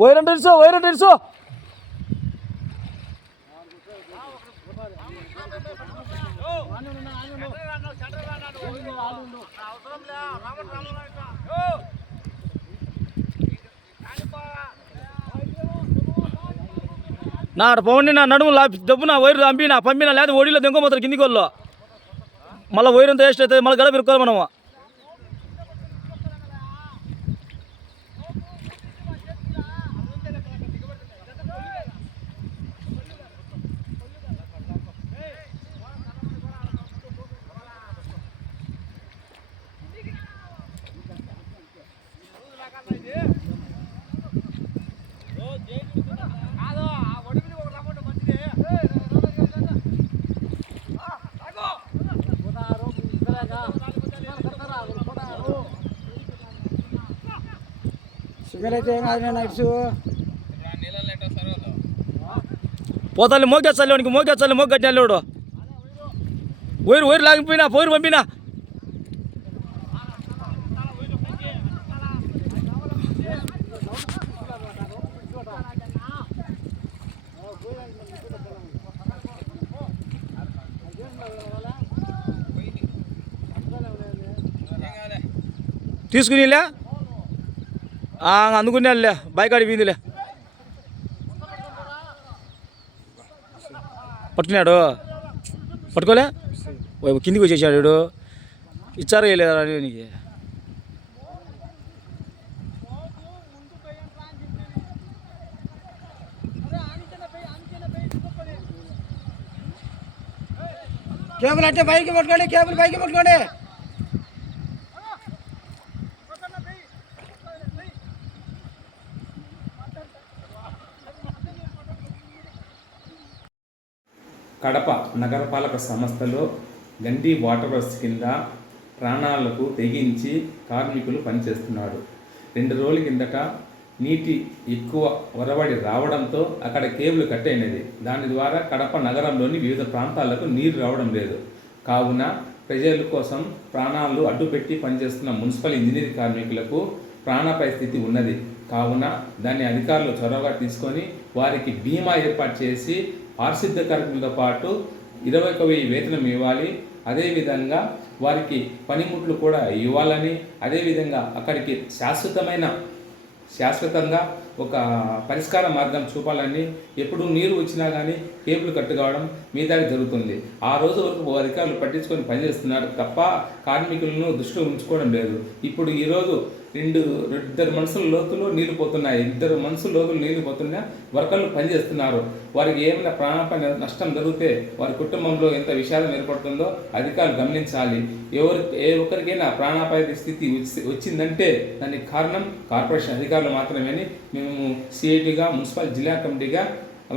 వైరంటే తెలుసు నా పవన్ నా నడుము డబ్బు నా వైరు పంపినా లేదా ఒడిలో దెంగపోతారు కిందికి వాళ్ళు మళ్ళీ వైరంతా వేస్ట్ అవుతుంది మళ్ళీ గడ పెరుకోవాలి మనము పోతాలి మోగేస్తాలి వానికి మోగేస్తాలి మోగట్టాలి వాడు వైరు లాగిపోయినా పోయిరు పంపినా తీసుకునిలే అందుకునేలే బైకాడి వీందిలే పట్టుకున్నాడు పట్టుకోలే కిందికి వచ్చేసాడు ఇచ్చారు వేయలేదా నీకు కేబుల్ అంటే పైకి పట్టుకోండి కేబుల్ పైకి పట్టుకోండి కడప నగరపాలక సంస్థలో గండి వాటర్ వర్క్స్ కింద ప్రాణాలకు తెగించి కార్మికులు పనిచేస్తున్నారు. 2 రోజుల కిందట నీటి ఎక్కువ వరవడి రావడంతో అక్కడ కేబుల్ కట్ అయినది. దాని ద్వారా కడప నగరంలోని వివిధ ప్రాంతాలకు నీరు రావడం లేదు. కావున ప్రజల కోసం ప్రాణాలు అడ్డుపెట్టి పనిచేస్తున్న మున్సిపల్ ఇంజనీరింగ్ కార్మికులకు ప్రాణాపాయ స్థితి ఉన్నది. కావున దాన్ని అధికారులు చొరవగా తీసుకొని వారికి బీమా ఏర్పాటు చేసి పారిశుద్ధ్య కార్మికులతో పాటు 21,000 వేతనం ఇవ్వాలి. అదేవిధంగా వారికి పనిముట్లు కూడా ఇవ్వాలని, అదేవిధంగా అక్కడికి శాశ్వతంగా ఒక పరిష్కార మార్గం చూపాలని, ఎప్పుడు నీరు వచ్చినా కానీ కేబుల్ కట్టు కావడం మీదాకి జరుగుతుంది. ఆ రోజు వరకు అధికారులు పట్టించుకొని పనిచేస్తున్నారు తప్ప కార్మికులను దృష్టిలో ఉంచుకోవడం లేదు. ఇప్పుడు ఈరోజు 2 మనుషుల లోతులు నీళ్లు పోతున్నాయి. 2 మనుషుల లోతులు నీళ్లు పోతున్నా వర్కర్లు పనిచేస్తున్నారు. వారికి ఏమైనా ప్రాణాపాయ నష్టం జరిగితే వారి కుటుంబంలో ఎంత విషాదం ఏర్పడుతుందో అధికారులు గమనించాలి. ఏ ఒక్కరికైనా ప్రాణాపాయ స్థితి వచ్చిందంటే దానికి కారణం కార్పొరేషన్ అధికారులు మాత్రమే మేము సిఐటిగా మున్సిపల్ జిల్లా కమిటీగా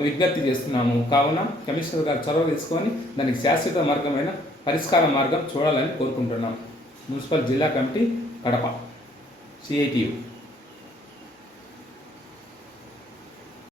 విజ్ఞప్తి చేస్తున్నాము. కావున కమిషనర్ గారు చొరవ తీసుకొని దానికి శాశ్వత మార్గమైన పరిష్కార మార్గం చూడాలని కోరుకుంటున్నాం. మున్సిపల్ జిల్లా కమిటీ కడప CITU.